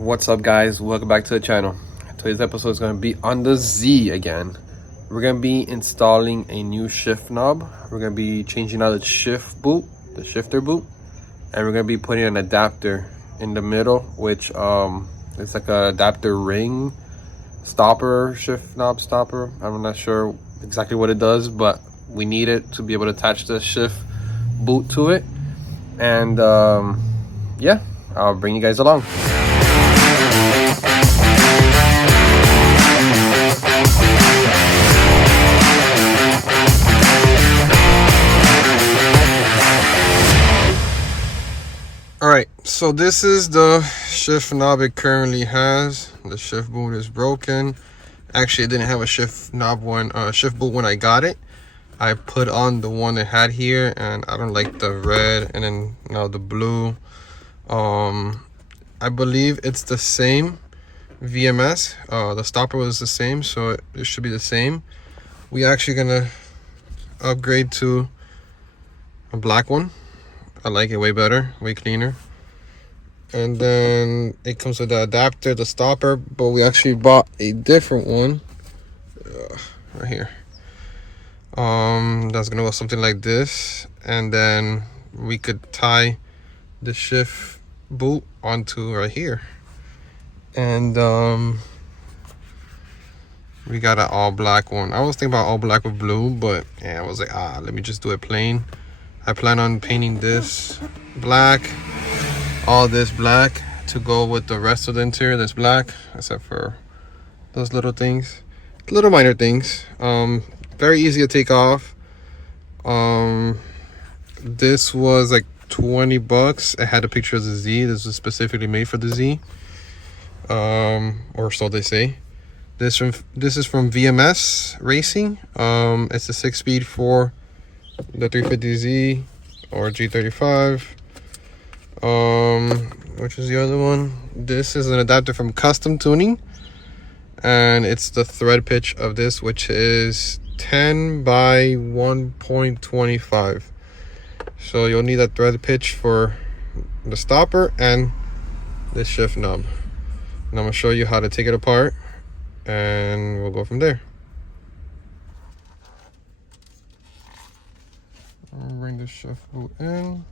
What's up, guys? Welcome back to the channel. Today's episode is going to be on the Z again. We're going to be installing a new shift knob. We're going to be changing out the shift boot, the shifter boot, and we're going to be putting an adapter in the middle, which it's like a adapter ring stopper, shift knob stopper. I'm not sure exactly what it does, but we need it to be able to attach the shift boot to it. And yeah, I'll bring you guys along. Alright, so this is the shift knob it currently has. The shift boot is broken. Actually, it didn't have a shift knob shift boot when I got it. I put on the one it had here, and I don't like the red and then now the blue. I believe it's the same VMS. The stopper was the same, so it should be the same. We actually gonna upgrade to a black one. I like it way better, way cleaner. And then it comes with the adapter, the stopper, but we actually bought a different one right here. That's gonna go something like this, and then we could tie the shift boot onto right here. And we got an all black one. I was thinking about all black with blue, but yeah, I was like, let me just do it plain. I plan on painting this black, all this black, to go with the rest of the interior that's black, except for those little things, little minor things. Very easy to take off. This was like 20 bucks. It had a picture of the Z. This was specifically made for the Z, or so they say. This is from VMS Racing. It's a 6-speed for the 350Z or G35. Which is the other one? This is an adapter from Custom Tuning, and it's the thread pitch of this, which is 10 by 1.25. So you'll need that thread pitch for the stopper and the shift knob. And I'm gonna show you how to take it apart, and we'll go from there. I'll bring the shift boot in.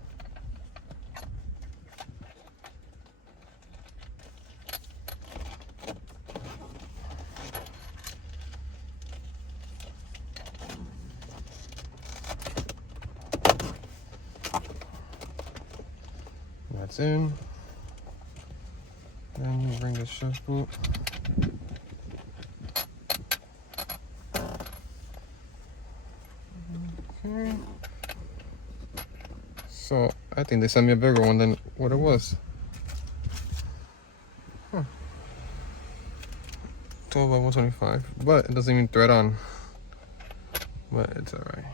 That's in. Then you bring the shift boot. Okay. So I think they sent me a bigger one than what it was. 12 by 125, but it doesn't even thread on. But it's alright.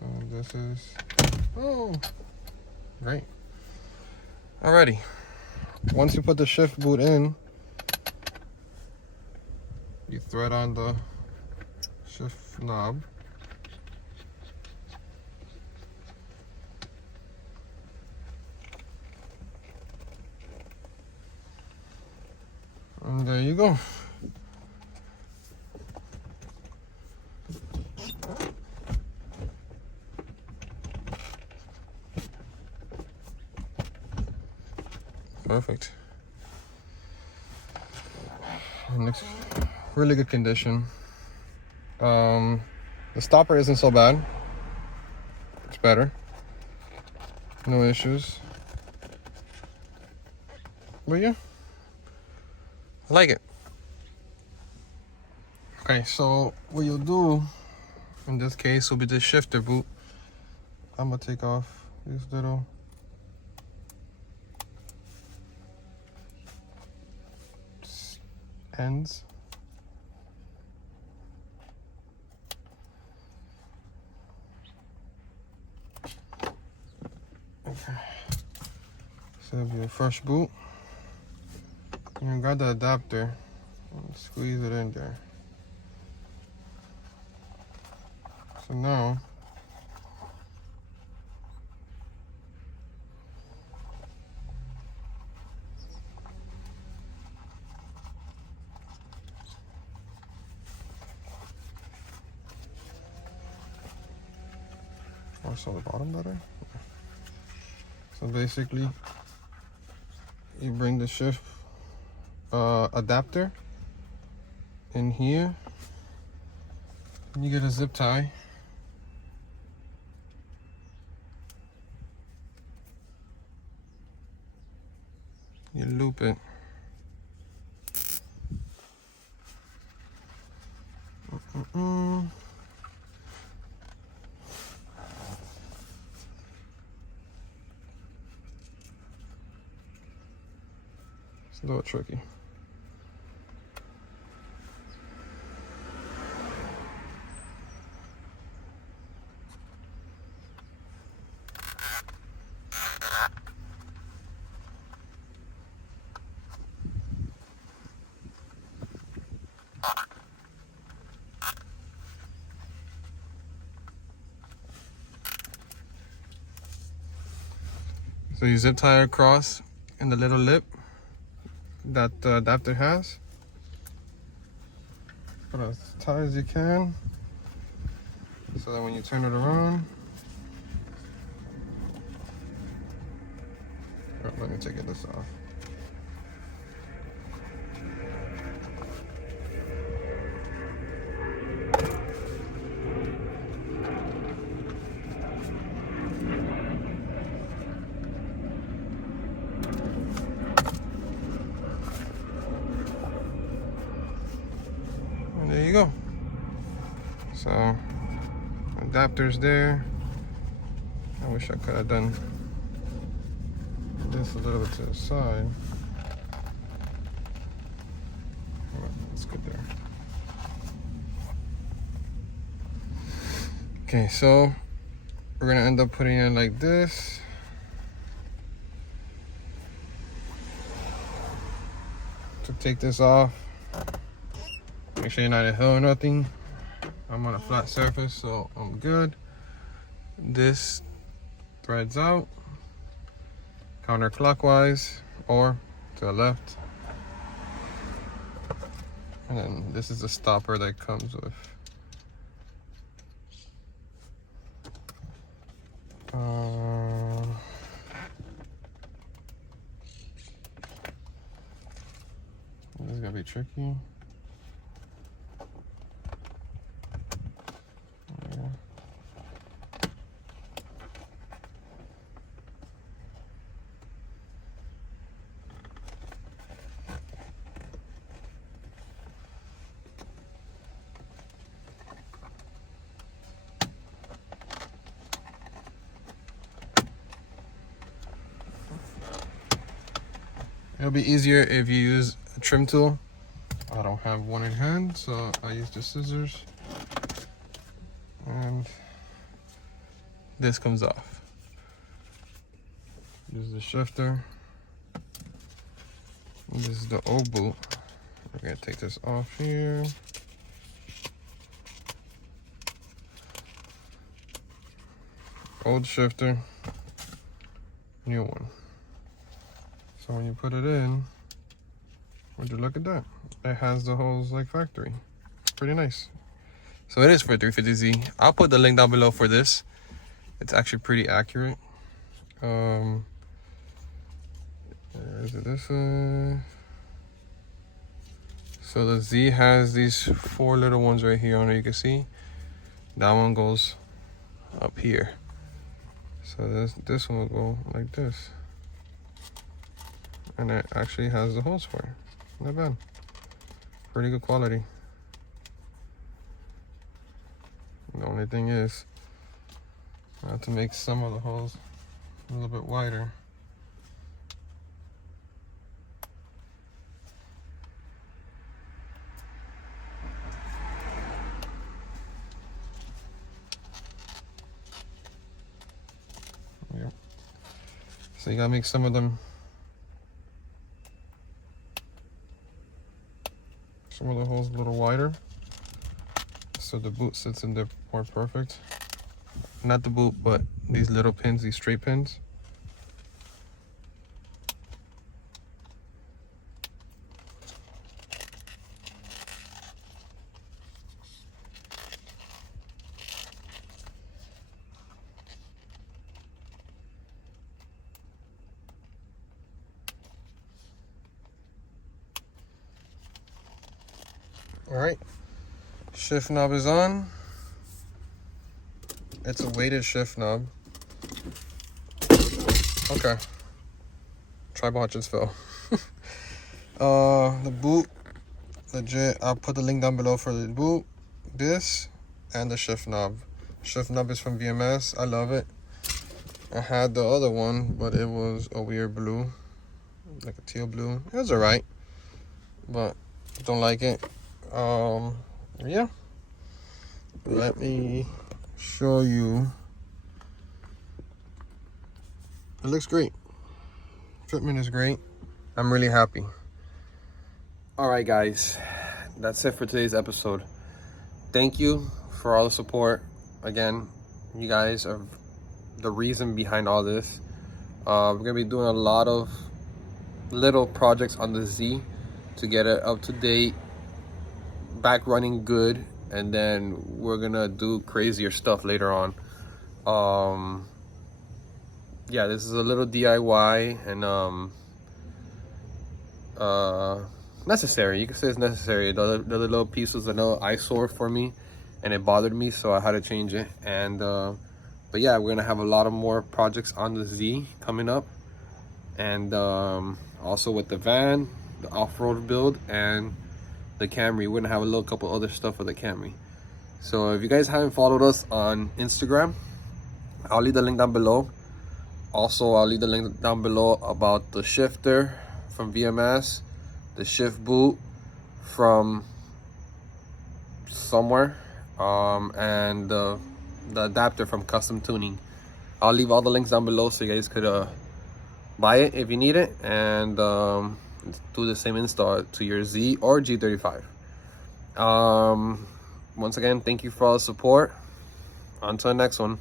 So this is great. Alrighty. Once you put the shift boot in, you thread on the shift knob. And there you go. Perfect. And looks really good condition. The stopper isn't so bad. It's better. No issues. But yeah, I like it. Okay, so what you'll do in this case will be the shifter boot. I'm gonna take off these little ends. Okay, so it'll be a fresh boot. You got the adapter and squeeze it in there. So now saw the bottom better. So basically, you bring the shift adapter in here, and you get a zip tie. You loop it. It's a little tricky. So you zip tie across in the little lip that the adapter has. Put as tight as you can, so that when you turn it around, oh, let me take this off. And there you go. So adapter's there. I wish I could have done this a little bit to the side. That's good there. Okay, so we're gonna end up putting it like this. To take this off, make sure you're not a hill or nothing. I'm on a flat surface, so I'm good. This threads out counterclockwise or to the left. And then this is the stopper that comes with. This is gonna be tricky. It'll be easier if you use a trim tool. I don't have one in hand, so I use the scissors. And this comes off. This is the shifter. And this is the old boot. We're gonna take this off here. Old shifter, new one. So when you put it in, would you look at that? It has the holes like factory. Pretty nice. So it is for 350Z. I'll put the link down below for this. It's actually pretty accurate. Is it this way? So the Z has these 4 little ones right here on it, you can see. That one goes up here. So this one will go like this. And it actually has the holes for it. Not bad. Pretty good quality. The only thing is, I have to make some of the holes a little bit wider. Yep. So you gotta make some of them, some of the holes a little wider, so the boot sits in there more perfect. Not the boot, but these little pins, these straight pins. All right, shift knob is on. It's a weighted shift knob. Okay. Tripod just fell. The boot, legit. I'll put the link down below for the boot, this, and the shift knob. Shift knob is from VMS. I love it. I had the other one, but it was a weird blue, like a teal blue. It was alright, but don't like it. Yeah. Let me show you. It looks great. Fitment is great. I'm really happy. All right, guys, that's it for today's episode. Thank you for all the support. Again, you guys are the reason behind all this. We're gonna be doing a lot of little projects on the Z to get it up to date, back running good, and then we're gonna do crazier stuff later on. Yeah, this is a little DIY and necessary. You can say it's necessary. The little piece was a little eyesore for me, and it bothered me, so I had to change it. And but yeah, we're gonna have a lot of more projects on the Z coming up, and also with the van, the off-road build, and the Camry. We're gonna have a little couple other stuff for the Camry. So if you guys haven't followed us on Instagram, I'll leave the link down below. Also, I'll leave the link down below about the shifter from VMS, the shift boot from somewhere, and the adapter from Custom Tuning. I'll leave all the links down below so you guys could buy it if you need it, and do the same install to your Z or G35. Once again, thank you for all the support. On to the next one.